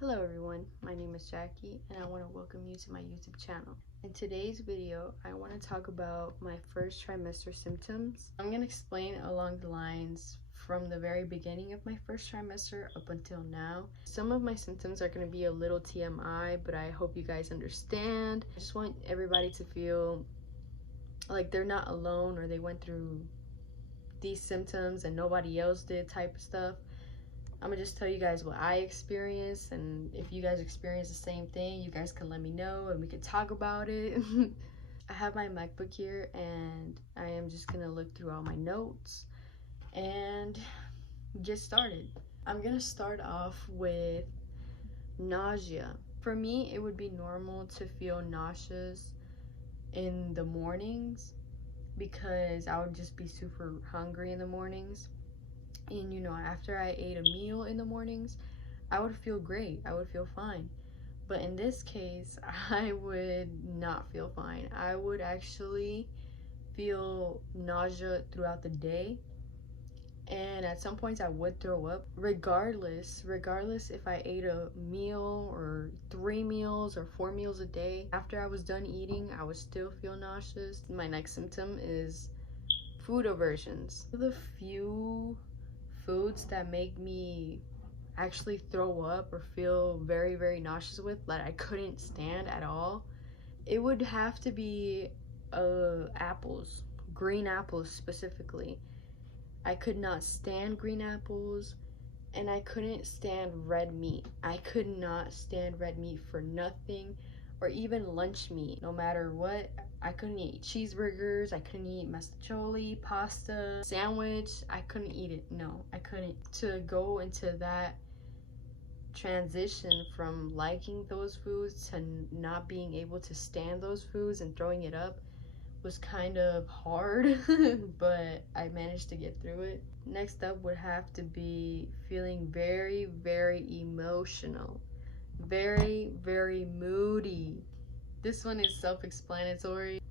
Hello everyone, my name is Jackie and I want to welcome you to my YouTube channel. In today's video, I want to talk about my first trimester symptoms. I'm going to explain along the lines from the very beginning of my first trimester up until now. Some of my symptoms are going to be a little TMI, but I hope you guys understand. I just want everybody to feel like they're not alone or they went through these symptoms and nobody else did type of stuff. I'm gonna just tell you guys what I experienced, and if you guys experience the same thing, you guys can let me know and we can talk about it. I have my MacBook here and I am just gonna look through all my notes and get started. I'm gonna start off with nausea. For me, it would be normal to feel nauseous in the mornings because I would just be super hungry in the mornings. And you know, after I ate a meal in the mornings, I would feel great. I would feel fine. But in this case, I would not feel fine. I would actually feel nausea throughout the day. And at some points I would throw up. Regardless if I ate a meal or 3 meals or 4 meals a day, after I was done eating, I would still feel nauseous. My next symptom is food aversions. The few foods that make me actually throw up or feel very nauseous with, that I couldn't stand at all, it would have to be apples, green apples specifically. I could not stand green apples, and I couldn't stand red meat. I could not stand red meat for nothing, or even lunch meat. No matter what, I couldn't eat cheeseburgers, I couldn't eat masticcioli, pasta, sandwich, I couldn't eat it. No, I couldn't. To go into that transition from liking those foods to not being able to stand those foods and throwing it up was kind of hard, but I managed to get through it. Next up would have to be feeling very emotional. Very moody. This one is self-explanatory.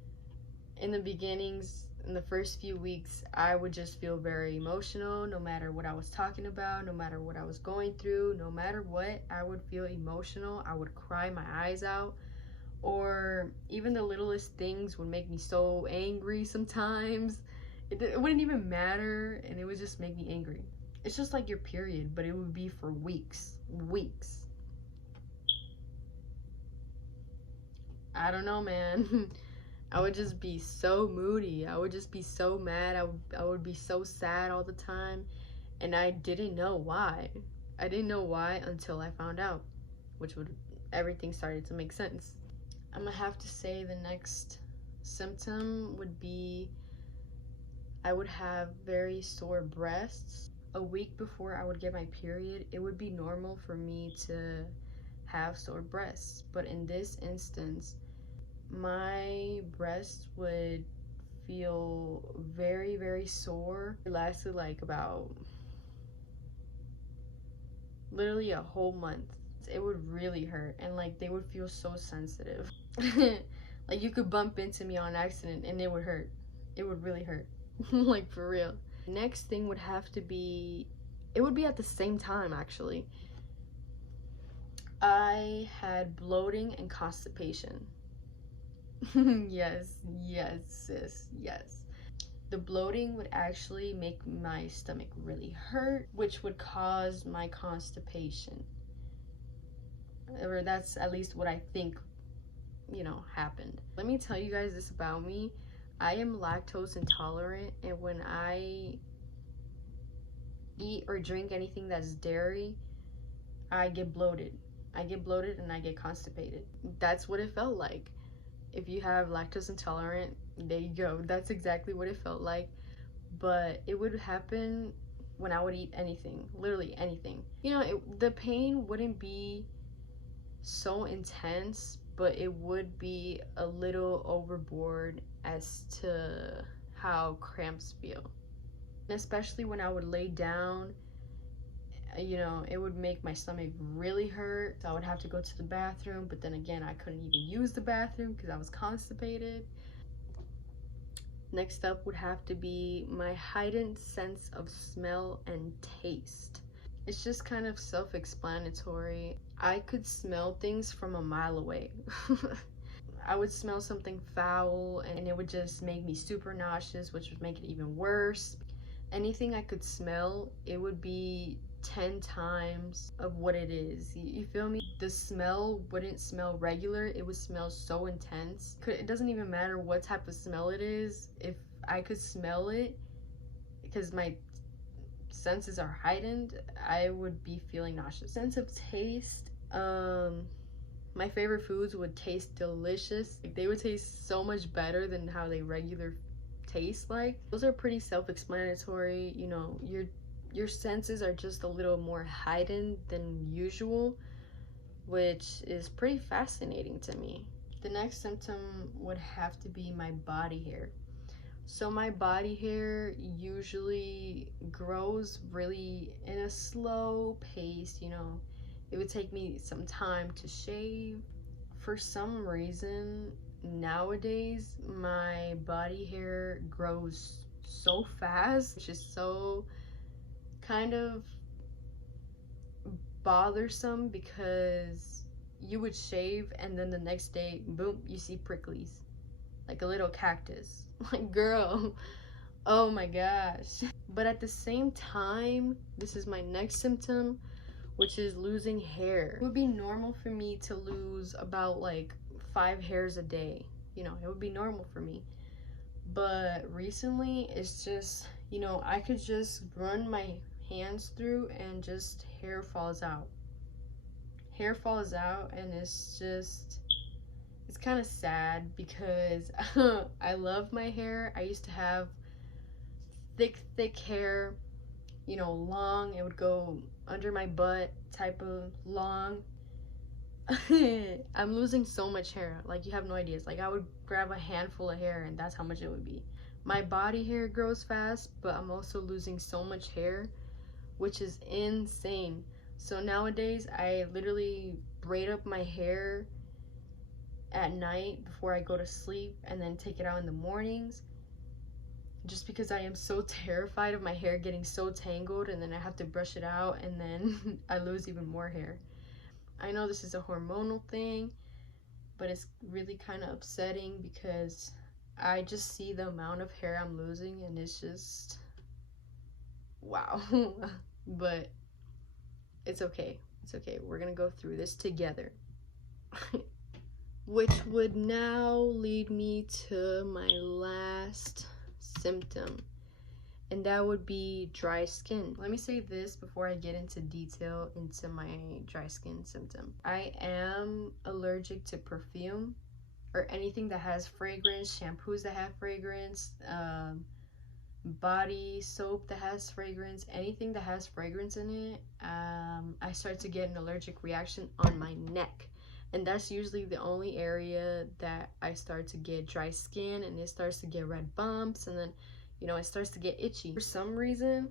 In the beginnings, in the first few weeks, I would just feel very emotional no matter what I was talking about, no matter what I was going through, no matter what, I would feel emotional. I would cry my eyes out, or even the littlest things would make me so angry sometimes. It wouldn't even matter, and it would just make me angry. It's just like your period, but it would be for weeks. I don't know, man. I would just be so moody. I would just be so mad. I would be so sad all the time. And I didn't know why. I didn't know why until I found out, everything started to make sense. I'm gonna have to say the next symptom would be I would have very sore breasts. A week before I would get my period, it would be normal for me to have sore breasts. But in this instance, my breasts would feel very sore. It lasted like about literally a whole month. It would really hurt, and like they would feel so sensitive. Like you could bump into me on accident and it would hurt. It would really hurt. Like for real. Next thing would have to be, it would be at the same time actually. I had bloating and constipation. yes. The bloating would actually make my stomach really hurt, which would cause my constipation. Or that's at least what I think, happened. Let me tell you guys this about me. I am lactose intolerant, and when I eat or drink anything that's dairy, I get bloated. And I get constipated. That's what it felt like. If you have lactose intolerant, there you go. That's exactly what it felt like. But it would happen when I would eat anything, literally anything. The pain wouldn't be so intense, but it would be a little overboard as to how cramps feel. And especially when I would lay down, it would make my stomach really hurt. So I would have to go to the bathroom, but then again, I couldn't even use the bathroom because I was constipated. Next up would have to be my heightened sense of smell and taste. It's just kind of self-explanatory. I could smell things from a mile away. I would smell something foul and it would just make me super nauseous, which would make it even worse. Anything I could smell, it would be 10 times of what it is. You feel me? The smell wouldn't smell regular. It would smell so intense. It doesn't even matter what type of smell it is. If I could smell it, because my senses are heightened, I would be feeling nauseous. Sense of taste, my favorite foods would taste delicious. Like, they would taste so much better than how they regular taste like. Those are pretty self-explanatory. You know, your senses are just a little more heightened than usual, which is pretty fascinating to me. The next symptom would have to be my body hair. So my body hair usually grows really in a slow pace, you know. It would take me some time to shave. For some reason, nowadays, my body hair grows so fast, which is so kind of bothersome, because you would shave and then the next day, boom, you see pricklies. Like a little cactus. Like, girl, oh my gosh. But at the same time, this is my next symptom, which is losing hair. It would be normal for me to lose about like 5 hairs a day. You know, it would be normal for me. But recently, it's just, you know, I could just run my hands through and just hair falls out. Hair falls out, and it's just, it's kind of sad because I love my hair. I used to have thick hair, you know, long. It would go under my butt type of long. I'm losing so much hair, like, you have no idea. It's like I would grab a handful of hair and that's how much it would be. My body hair grows fast, but I'm also losing so much hair, which is insane. So nowadays I literally braid up my hair at night before I go to sleep and then take it out in the mornings, just because I am so terrified of my hair getting so tangled and then I have to brush it out and then I lose even more hair. I know this is a hormonal thing, but it's really kind of upsetting because I just see the amount of hair I'm losing and it's just, wow. But it's okay. It's okay. We're gonna go through this together. Which would now lead me to my last symptom, and that would be dry skin. Let me say this before I get into detail into my dry skin symptom. I am allergic to perfume or anything that has fragrance, shampoos that have fragrance, body soap that has fragrance, anything that has fragrance in it. I start to get an allergic reaction on my neck. And that's usually the only area that I start to get dry skin, and it starts to get red bumps, and then, you know, it starts to get itchy. For some reason,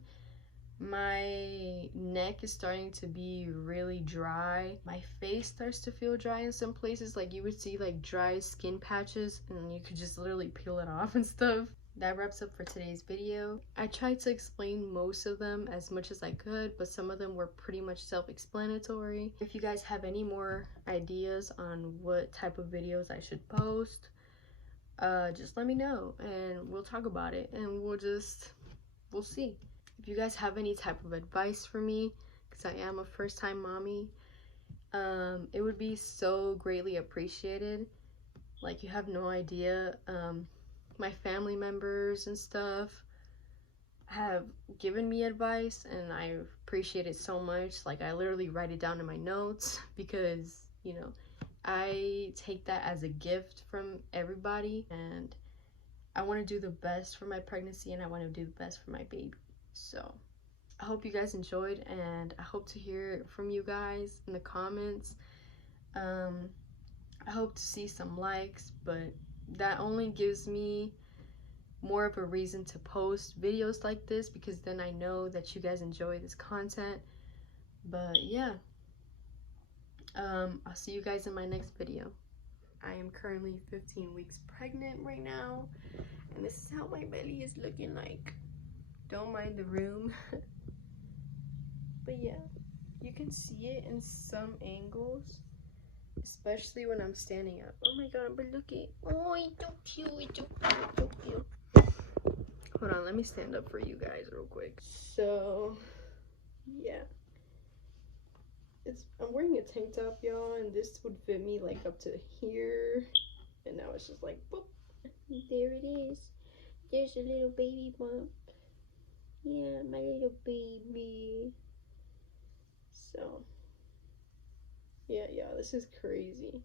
my neck is starting to be really dry. My face starts to feel dry in some places. Like, you would see like dry skin patches and you could just literally peel it off and stuff. That wraps up for today's video. I tried to explain most of them as much as I could, but some of them were pretty much self-explanatory. If you guys have any more ideas on what type of videos I should post, just let me know and we'll talk about it, and we'll see. If you guys have any type of advice for me, because I am a first-time mommy, it would be so greatly appreciated. Like, you have no idea. My family members and stuff have given me advice and I appreciate it so much. Like, I literally write it down in my notes because, you know, I take that as a gift from everybody, and I want to do the best for my pregnancy and I want to do the best for my baby. So I hope you guys enjoyed, and I hope to hear from you guys in the comments. I hope to see some likes, but that only gives me more of a reason to post videos like this, because then I know that you guys enjoy this content. But yeah, I'll see you guys in my next video. I am currently 15 weeks pregnant right now, and this is how my belly is looking like. Don't mind the room. But yeah, You can see it in some angles, especially when I'm standing up. Oh my god, but look it. Oh, it's so cute. It's so cute. It's so cute. Hold on, let me stand up for you guys real quick. So, yeah. I'm wearing a tank top, y'all, and this would fit me like up to here. And now it's just like, boop. There it is. There's a little baby bump. Yeah, my little baby. So, yeah, this is crazy.